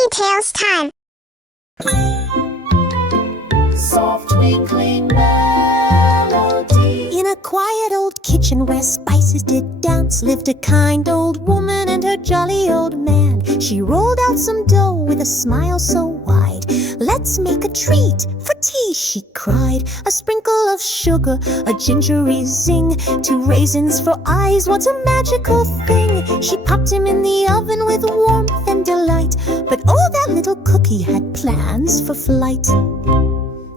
Happy Tales Time. Soft twinkling melody. In a quiet old kitchen where spices did dance lived a kind old woman and her jolly old man. She rolled out some dough with a smile so wide. "Let's make a treat for tea," she cried. A sprinkle of sugar, a gingery zing, 2 raisins for eyes, what a magical thing. She popped him in the oven with warmth and delight, but oh, that little cookie had plans for flight.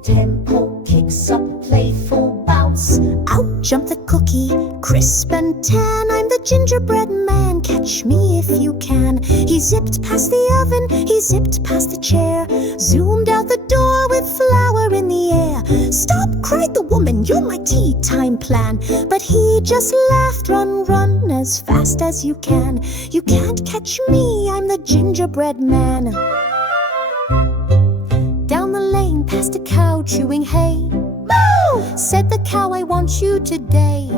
Tempo kicks up playful bounce. Out jumped the cookie, crisp and tan. "I'm the gingerbread man, catch me if you can." He zipped past the oven, he zipped past the chair, zoomed out the door with flour in the air. "Stop," cried the woman, "you're my tea time plan." But he just laughed, "Run, run as fast as you can. You can't catch me, I'm the gingerbread man." Down the lane past a cow chewing hay. "Moo!" said the cow, "I want you today."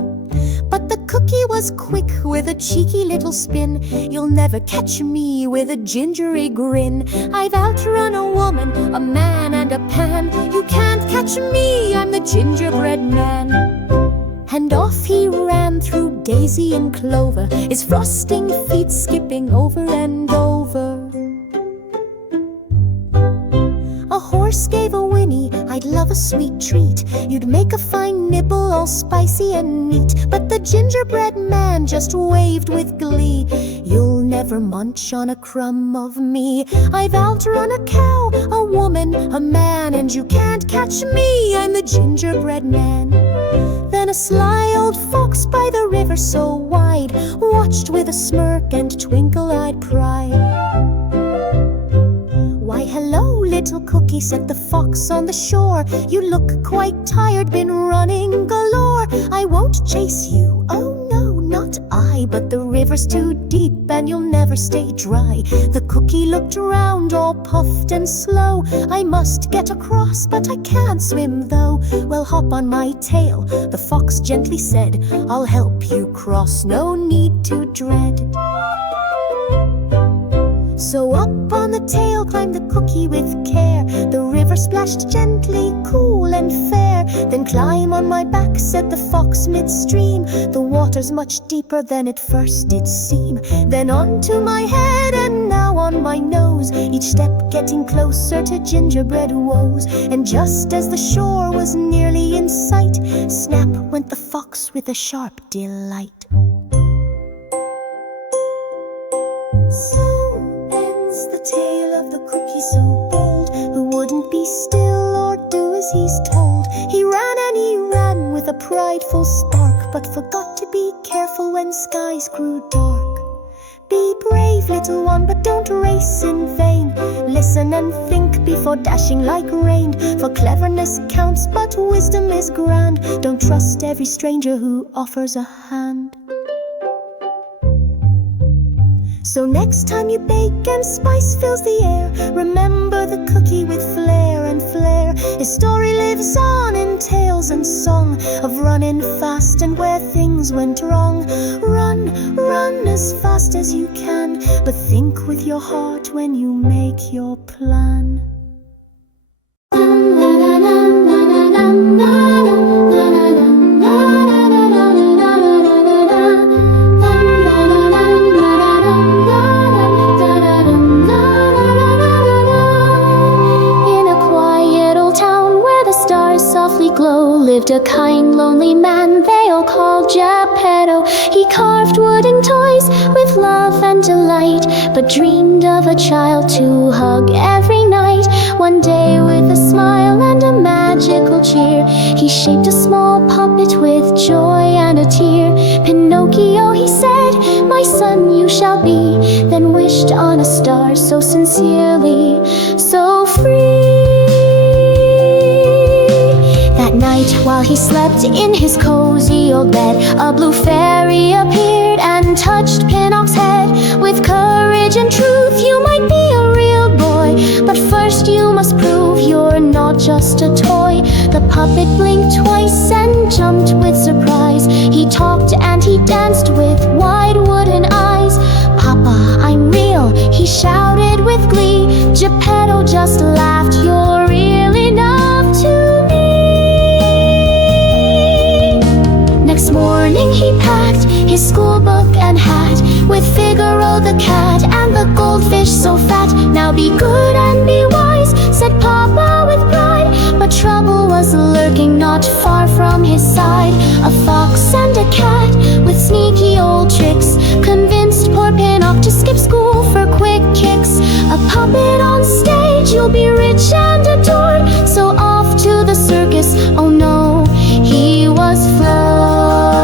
But the cookie was quick with a cheeky little spin. "You'll never catch me," with a gingery grin. "I've outrun a woman, a man and a pan. You can't catch me, I'm the gingerbread man." And off he ran through daisy and clover, his frosting feet skipping over and over. A horse gave a whinny, "I'd love a sweet treat. You'd make a fine nibble, all spicy and neat." But the gingerbread man just waved with glee. "You'll never munch on a crumb of me. I've outrun a cow, a woman, a man, and you can't catch me, I'm the gingerbread man." Then a sly old fox by the river so wide watched with a smirk and twinkle-eyed pride. "Why, hello, little cookie," said the fox on the shore. "You look quite tired, been running galore." "I won't chase you, oh no, not I, but the river's too deep and you'll never stay dry." The cookie looked round all puffed and slow. "I must get across, but I can't swim though." "Well, hop on my tail," the fox gently said. "I'll help you cross, no need to dread." So up on the tail climbed the cookie with care. The river splashed gently, cool and fair. "Then climb on my back," said the fox midstream. "The water's much deeper than it first did seem." Then onto my head and now on my nose, each step getting closer to gingerbread woes. And just as the shore was nearly in sight, snap went the fox with a sharp delight. So the tale of the cookie so bold, who wouldn't be still or do as he's told. He ran and he ran with a prideful spark, but forgot to be careful when skies grew dark. Be brave, little one, but don't race in vain. Listen and think before dashing like rain. For cleverness counts, but wisdom is grand. Don't trust every stranger who offers a hand. So next time you bake and spice fills the air, remember the cookie with flair and flair. His story lives on in tales and song of running fast and where things went wrong. Run, run as fast as you can, but think with your heart when you make your plan. Lived a kind, lonely man they all called Geppetto. He carved wooden toys with love and delight, but dreamed of a child to hug every night. One day with a smile and a magical cheer, he shaped a small puppet with joy and a tear. "Pinocchio," he said, "my son you shall be." Then wished on a star so sincerely, so free. That night, while he slept in his cozy old bed, a blue fairy appeared and touched Pinocchio's head. "With courage and truth you might be a real boy, but first you must prove you're not just a toy." The puppet blinked twice and jumped with surprise. He talked and he danced with wide wooden eyes. "Papa, I'm real," he shouted with glee. goldfish so fat. Now be good and be wise, said Papa with pride. But trouble was lurking not far from his side. A fox and a cat with sneaky old tricks convinced poor Pinocchio to skip school for quick kicks. A puppet on stage, you'll be rich and adored. So off to the circus, oh no, he was floored.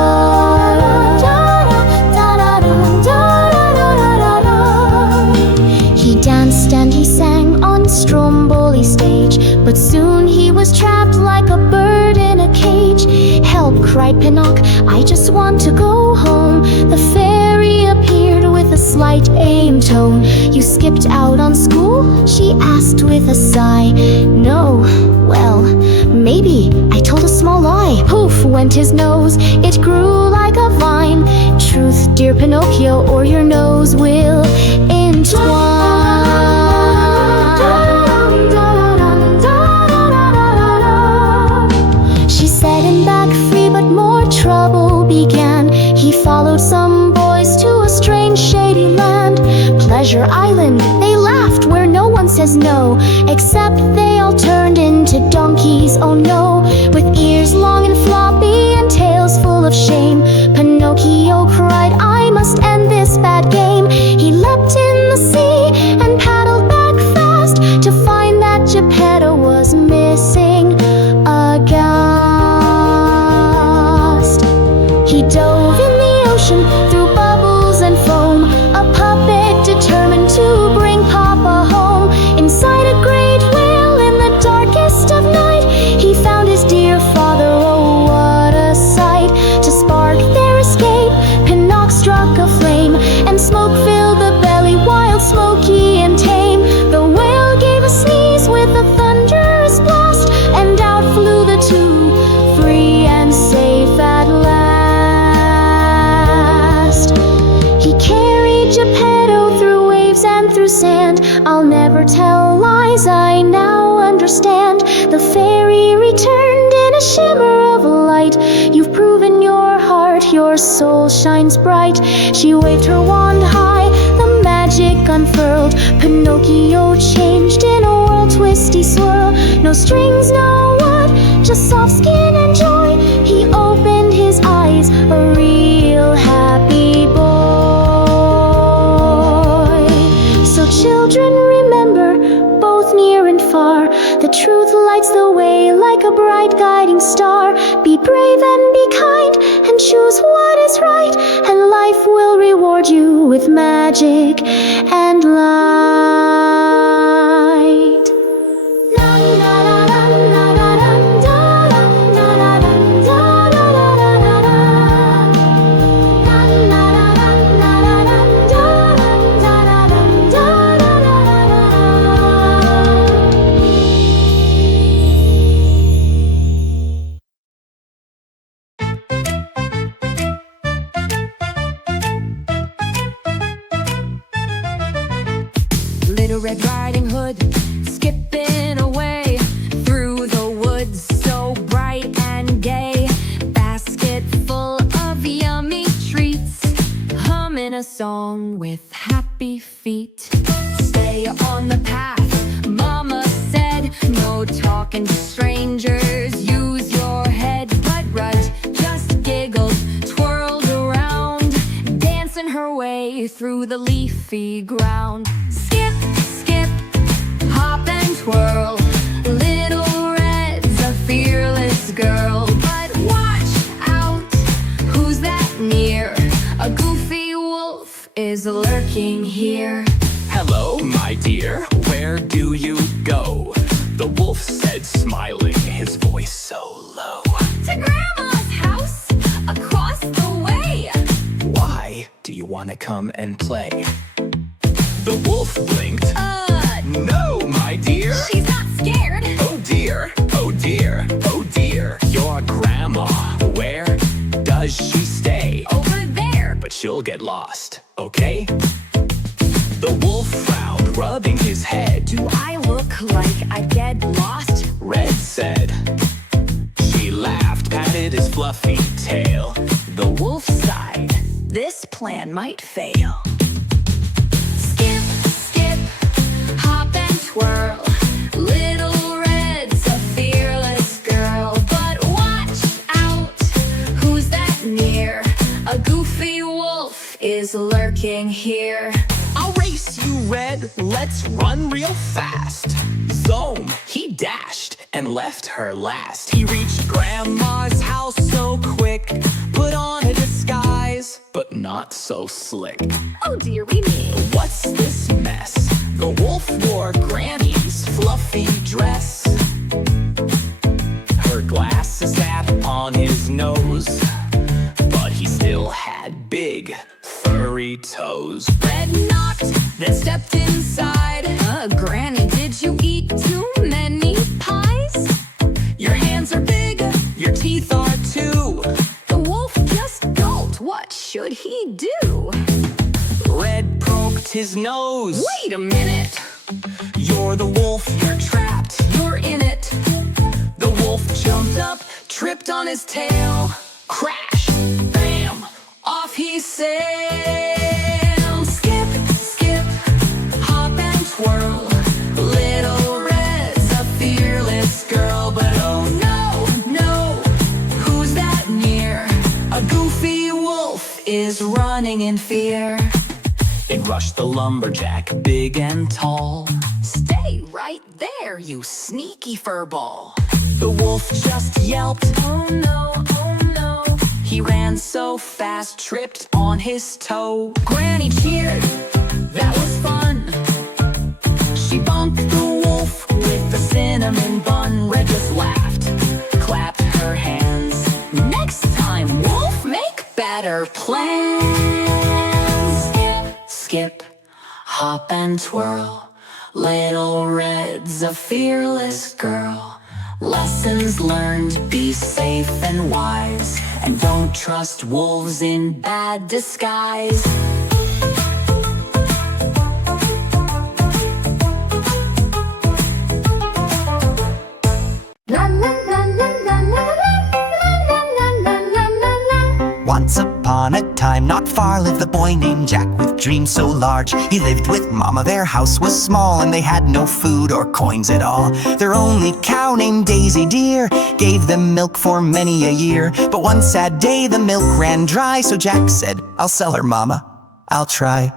He danced and he sang on Stromboli stage, but soon he was trapped like a bird in a cage. Help, cried Pinocchio, I just want to go home. The fairy appeared with a slight aim tone. You skipped out on school? She asked with a sigh. No, well, maybe I told a small lie. Poof went his nose, it grew like a vine. Truth, dear Pinocchio, or your nose will entwine. She set him back free, but more trouble began. He followed some boys to a strange shady land. Pleasure Island, they laughed where no one says no, except they all turned into donkeys, oh no. With ears long and floppy and tails full of shame, Pinocchio cried, I must end this bad game. He leapt in the sea and paddled back fast to find that Geppetto was missing aghast. He dove in the ocean through bubbles and foam, a puppet determined to bring Papa home. Inside a great whale in the darkest of night, he found his dear father, oh what a sight. To spark their escape, Pinocchio struck a flame, and smoke filled the belly, wild, smoky and tame. The whale gave a sneeze with a thunderous blast, and out flew the two, free and safe at last. He carried Geppetto through waves and through sand. I'll never tell lies, I now understand. The fairy returned in a shimmer of light. You've proven your heart, your soul shines bright. She waved her wand high, the magic unfurled. Pinocchio changed in a whirl, twisty swirl. No strings, no wood, just soft skin and joy. He opened his eyes, a real happy boy. So children, remember, both near and far, the truth lights the way like a bright guiding star. Be brave and be kind, and choose what is right, and life will reward you with magic and light. La la la la la la la la la la la la la Little Red Riding Hood, skipping away through the woods, so bright and gay. Basket full of yummy treats, humming a song with happy feet. Stay on the path, Mama said, no talking to strangers. Use your head, but Rut just giggled, twirled around, dancing her way through the leafy ground. Skip, skip, hop and twirl, Little Red's a fearless girl. But watch out, who's that near? A goofy wolf is lurking here. Hello, my dear, where do you go? The wolf said, smiling, his voice so low. To Grandma's house, across the way. Why do you want to come and play? The wolf blinked. No, my dear. She's not scared. Oh dear, oh dear, oh dear. Your grandma, where does she stay? Over there. But she'll get lost, okay? The wolf frowned, rubbing his head. Do I look like I get lost? Red said. She laughed, patted his fluffy tail. The wolf sighed. This plan might fail. Skip, is lurking here. I'll race you, Red, let's run real fast. Zoom, he dashed and left her last. He reached Grandma's house so quick, put on a disguise, but not so slick. Oh dearie me. What's this mess? The wolf wore Granny's fluffy dress. Her glasses sat on his nose, but he still had big, furry toes. Red knocked, then stepped inside. Granny, did you eat too many pies? Your hands are big, your teeth are too. The wolf just gulped. What should he do? Red poked his nose. Wait a minute. You're the wolf, you're trapped. You're in it. The wolf jumped up, tripped on his tail. Crash, bam, off he sailed. Skip, skip, hop and twirl. Little Red's a fearless girl, but oh no, no, who's that near? A goofy wolf is running in fear. In rushed the lumberjack, big and tall. Stay right there, you sneaky furball. The wolf just yelped. Oh no, oh no. He ran so fast, tripped on his toe. Granny cheered, that was fun. She bumped the wolf with the cinnamon bun. Red just laughed, clapped her hands. Next time, wolf, make better plans. Skip, Skip, hop and twirl. Little Red's a fearless girl. Lessons learned, be safe and wise, and don't trust wolves in bad disguise. La la la la la la la la la la la la. Once upon a time, not far, lived a boy named Jack with dreams so large. He lived with Mama, their house was small, and they had no food or coins at all. Their only cow named Daisy Dear gave them milk for many a year. But one sad day the milk ran dry, so Jack said, "I'll sell her, Mama, I'll try."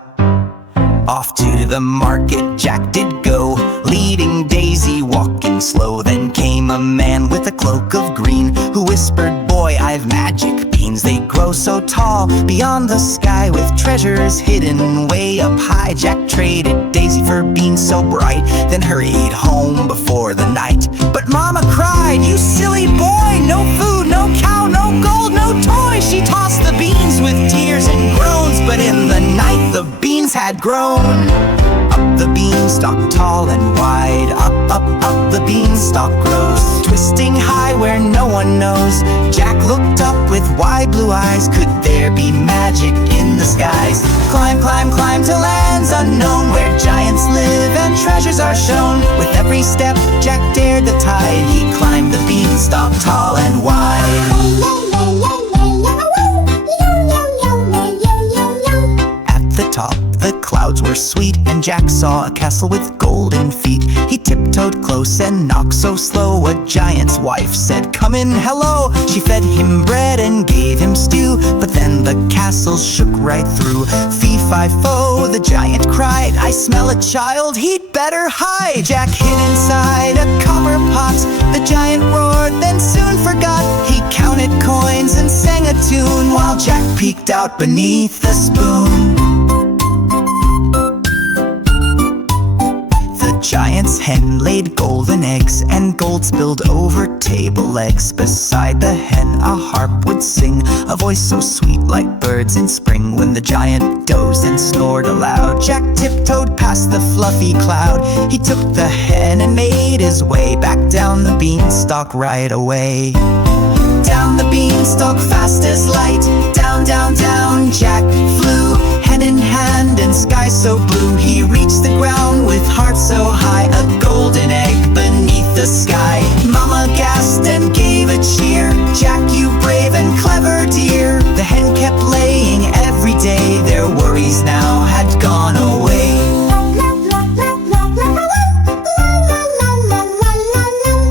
Off to the market Jack did go, leading Daisy walking slow. Then came a man with a cloak of green, who whispered, "Boy, I've magic beans. They grow so tall beyond the sky, with treasures hidden way up high." Jack traded Daisy for beans so bright, then hurried home before the night. But Mama cried, "You silly boy, no food, no cow, no gold, no toy." She tossed the beans with tears and groans, but in the night the beans had grown. Up the beanstalk, tall and wide, up, up, up the beanstalk grows, twisting high where no one knows. Jack looked up with wide blue eyes. Could there be magic in the skies? Climb, climb, climb to lands unknown, where giants live and treasures are shown. With every step Jack dared the tide, he climbed the beanstalk, tall and wide. At the top the clouds were sweet, and Jack saw a castle with golden feet. He tiptoed close and knocked so slow. A giant's wife said, "Come in, hello." She fed him bread and gave him stew, but then the castle shook right through. Fee-fi-fo, the giant cried, "I smell a child, he'd better hide." Jack hid inside a copper pot. The giant roared, then soon forgot. He counted coins and sang a tune, while Jack peeked out beneath the spoon. Giant's hen laid golden eggs, and gold spilled over table legs. Beside the hen a harp would sing, a voice so sweet like birds in spring. When the giant dozed and snored aloud, Jack tiptoed past the fluffy cloud. He took the hen and made his way back down the beanstalk right away. Down the beanstalk fast as light, down, down, down Jack flew, hand in hand in sky so blue. He reached the ground with heart so high, a golden egg beneath the sky. Mama gasped and gave a cheer, "Jack, you brave and clever dear." The hen kept laying every day, their worries now had gone away.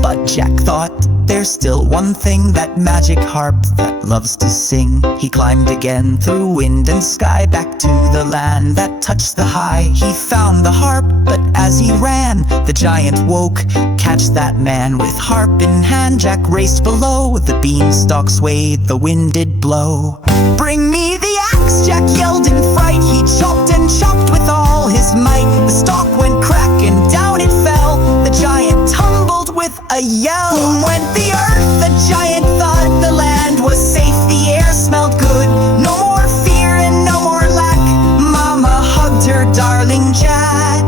But Jack thought, "There's still one thing, that magic harp that loves to sing. He climbed again through wind and sky, back to the land that touched the high. He found the harp, but as he ran, the giant woke. Catch that man with harp in hand. Jack raced below, the beanstalk swayed, the wind did blow. Bring me the axe, Jack yelled in fright. He chopped and chopped with all his might. The stalk went crack and down it fell. The giant tumbled with a yell. Boom went the earth, the giant thought the land was safe. The air smelled good, no more fear and no more lack. Mama hugged her darling Jack.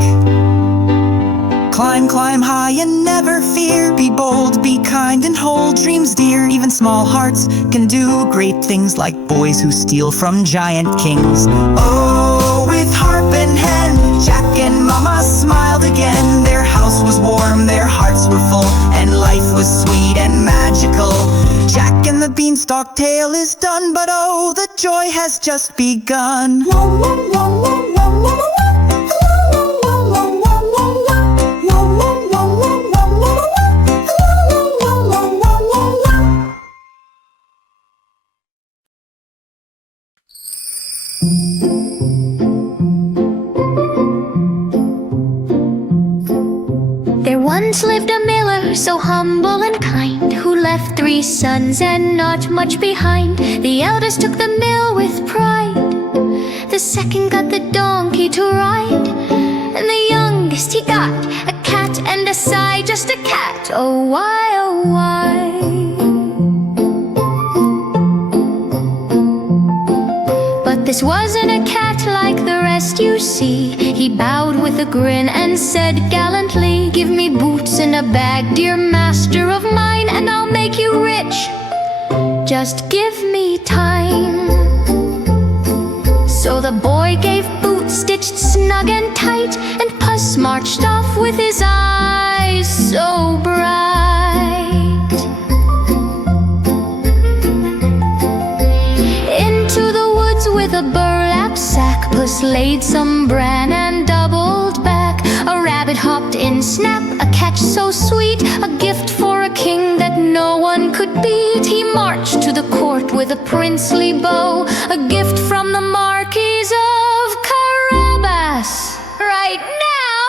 Climb, climb high and never fear. Be bold, be kind and hold dreams dear. Even small hearts can do great things, like boys who steal from giant kings. Oh, with harp in hand, Jack and Mama smiled again. Their house was warm, their hearts were full, and life was sweet and magical. Jack and the Beanstalk tale is done, but oh, the joy has just begun. There once lived a miller so humble and kind, who left 3 sons and not much behind. The eldest took the mill with pride, the second got the donkey to ride, and the youngest he got a cat and a sigh. Just a cat, oh why, oh why. But this wasn't a cat like the rest you see. He bowed with a grin and said gallantly, "Give me boots and a bag, dear master of mine, and I'll make you rich. Just give me time." So the boy gave boots stitched snug and tight, and Puss marched off with his eyes so bright. Into the woods with a burlap sack, Puss laid some bran and doubled back. A rabbit hopped in, snap, a catch so sweet, a gift for a king that no one could beat. He marched to the court with a princely bow, a gift from the Marquis of Carabas. Right now,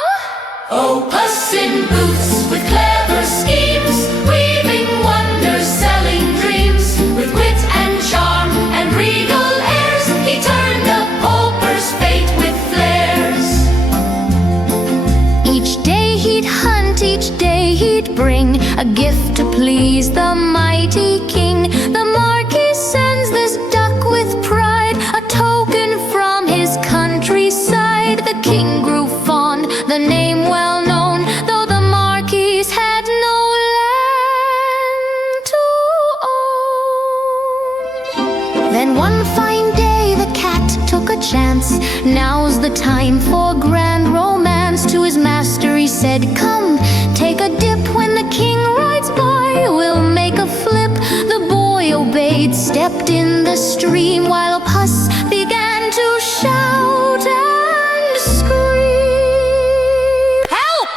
Oh, Puss in Boots with clever schemes, weaving wonders, selling dreams. With wit and charm and regal airs, he turned the pauper's fate with flares. each day he'd hunt, each day he'd bring a gift to please the mighty king. The Marquis sends this duck with pride, a token from his countryside. The king grew fond, the name well known, though the Marquis had no land to own. Then one fine day the cat took a chance. Now's the time for grand romance. To his master he said, "Come, take a dip. When the king rides by, we'll make a flip." The boy obeyed, stepped in the stream, while Puss began to shout and scream. "Help!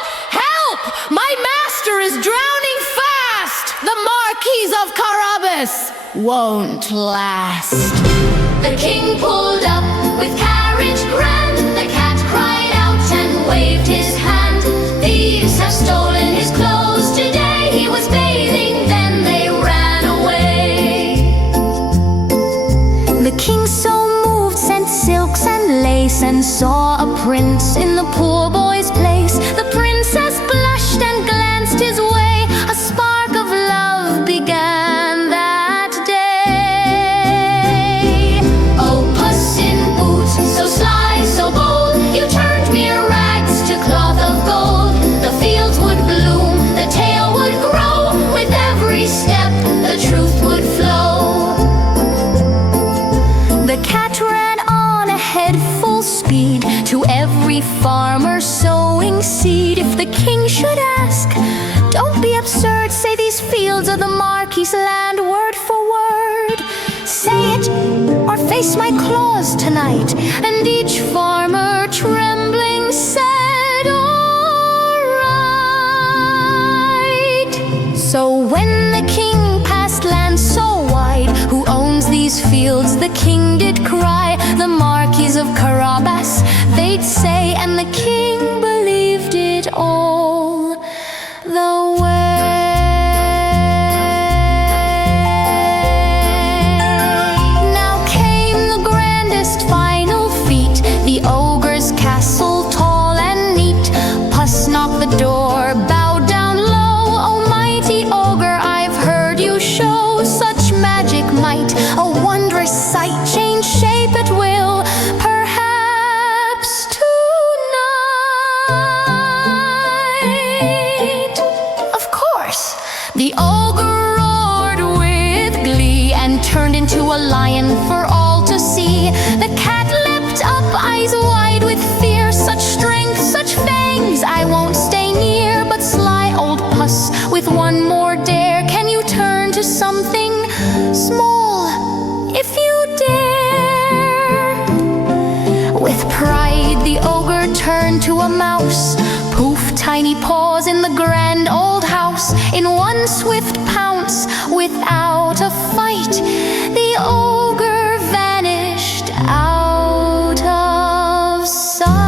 Help! My master is drowning fast! The Marquis of Carabas won't last." The king pulled up with carriage grand. The cat cried out and waved his hand. "Thieves have stolen his clothes today. He was bathing, then they ran away." The king, so moved, sent silks and lace, and saw a prince in the poor boy's place. The princess blushed and glanced his way. A spark of love began that day. Oh, Puss in Boots, so sly, so bold, you turned mere rags to cloth of gold. The fields would bloom, the tale would grow. With every step, the truth would flow. The cat ran on ahead full speed, to every farmer sowing seed. If the king should ask, don't be absurd, say these fields are the Marquis' land, word for word. Say it, or face my claws tonight. And each farmer trembling said, "All right." So when the king and so wide. Who owns these fields? The king did cry. The Marquis of Carabas, they'd say, and the king believed it all the way. Now came the grandest final feat, the ogre's castle, tall and neat. Puss knocked the door, bowed down low. Oh, mighty ogre, I've heard you show such magic might, a wondrous sight, change shape at will, perhaps tonight. Of course, the ogre roared with glee and turned into a lion for all to see. The cat leapt up, eyes wide with fear. Such strength, such fangs, I won't stay near. But sly old Puss, with one more dare, can you turn to something small if you dare? With pride the ogre turned to a mouse. Poof, tiny paws in the grand old house. In one swift pounce, without a fight, the ogre vanished out of sight.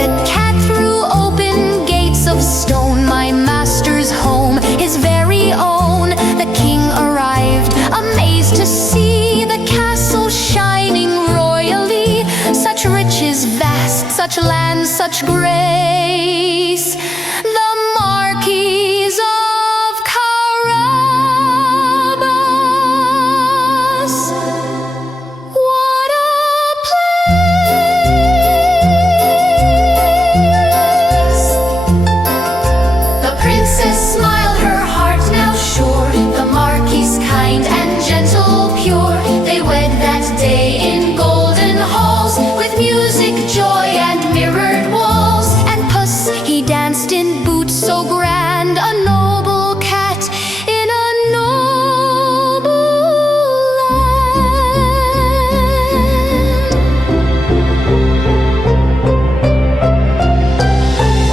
The cat threw open gates of stone. My master's home, his very own. The king arrived, amazed to see the castle shining royally. Such riches vast, such lands, such grace. The Marquis of Carabas, what a place! The princess smiled, her heart now sure. The Marquis kind and gentle, pure. They wed that day in golden halls, with music, joy, and mirrored walls. And Puss, he danced in boots so grand, a noble cat in a noble land.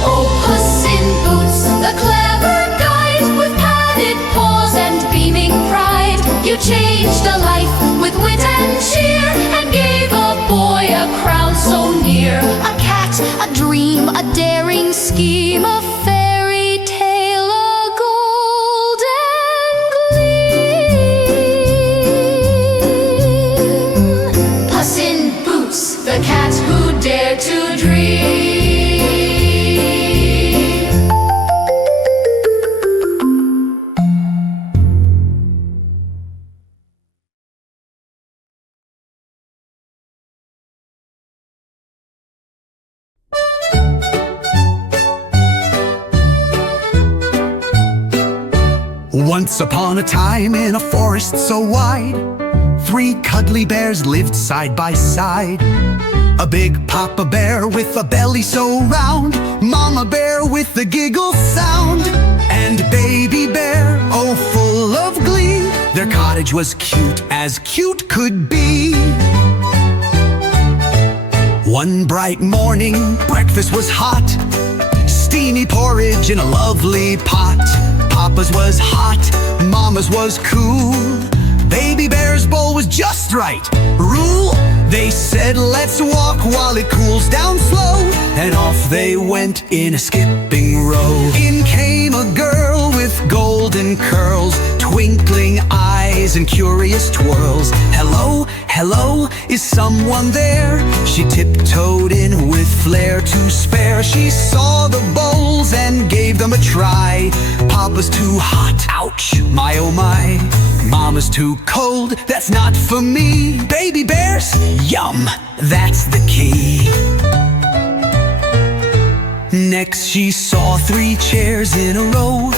Oh, Puss in Boots, the clever guide, with padded paws and beaming pride. You changed a life with wit and cheer, and gave a boy a crown so near. A cat, a dream, a daring scheme, a fairy tale, a golden gleam. Puss in Boots, the cat who dared to dream. Once upon a time in a forest so wide, 3 cuddly bears lived side by side. A big papa bear with a belly so round, mama bear with the giggle sound, and baby bear, oh full of glee. Their cottage was cute as cute could be. One bright morning, breakfast was hot, steamy porridge in a lovely pot. Papa's was hot, Mama's was cool. Baby Bear's bowl was just right. Rule, they said, let's walk while it cools down slow. And off they went in a skipping row. In came a girl with golden curls, twinkling eyes and curious twirls. Hello, hello, is someone there? She tiptoed in with flair to spare. She saw the bowls and gave them a try. Papa's too hot, ouch, my oh my. Mama's too cold, that's not for me. Baby Bears, yum, that's the key. Next she saw 3 chairs in a row.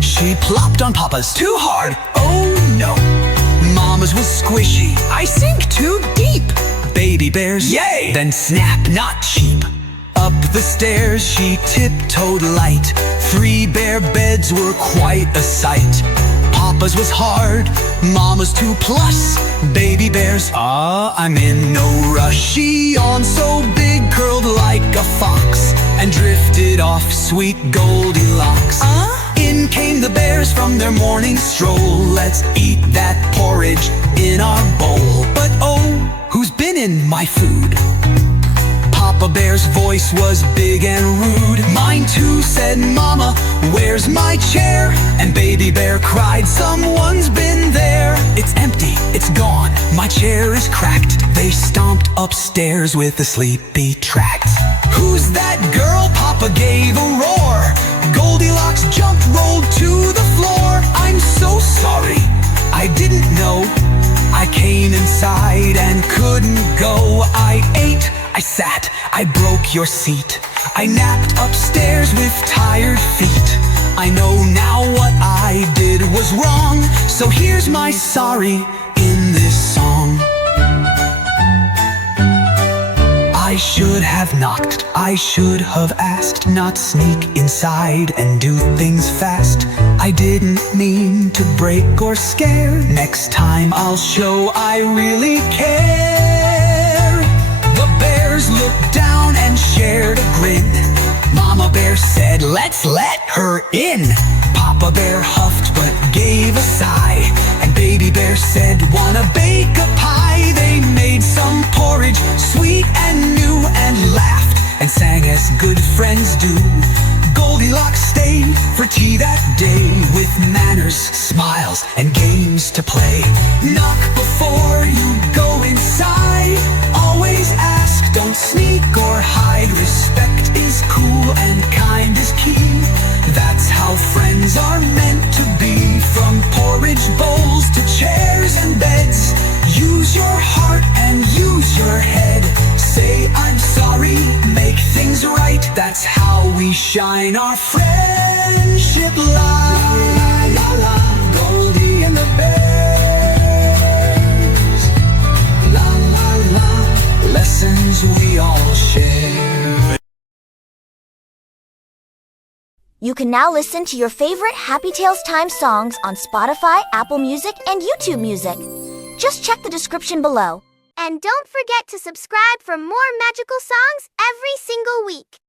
She plopped on Papa's too hard, oh no. Mama's was squishy, I sink too deep. Baby Bears, yay, then snap, not cheap. Up the stairs she tiptoed light. 3 bear beds were quite a sight. Papa's was hard, Mama's 2+, baby bear's, I'm in no rush. She yawned so big, curled like a fox, and drifted off sweet Goldilocks. In came the bears from their morning stroll. Let's eat that porridge in our bowl. But oh, who's been in my food? Papa Bear's voice was big and rude. Mine too, said Mama, where's my chair? And Baby Bear cried, someone's been there. It's empty, it's gone, my chair is cracked. They stomped upstairs with a sleepy tract. Who's that girl? Papa gave a roar. Goldilocks jumped, rolled to the floor. I'm so sorry, I didn't know. I came inside and couldn't go. I ate, I sat, I broke your seat. I napped upstairs with tired feet. I know now what I did was wrong, so here's my sorry in this song. I should have knocked, I should have asked, not sneak inside and do things fast. I didn't mean to break or scare. Next time I'll show I really care. The bears looked down and shared a grin. Mama Bear said, let's let her in. Papa Bear huffed but gave a sigh, and Baby Bear said, wanna bake a pie? They made some porridge, sweet and new, and laughed and sang as good friends do. Goldilocks stayed for tea that day, with manners, smiles, and games to play. Knock before you go inside. Always ask, don't sneak or hide. Respect is cool and kind is key. That's how friends are meant to be. From porridge bowls to chairs and beds, use your heart and use your head. Say I'm sorry, make things right. That's how we shine our friendship light. La la la, Goldie and the bears. La la la, lessons we all share. You can now listen to your favorite Happy Tales Time songs on Spotify, Apple Music, and YouTube Music. Just check the description below. And don't forget to subscribe for more magical songs every single week.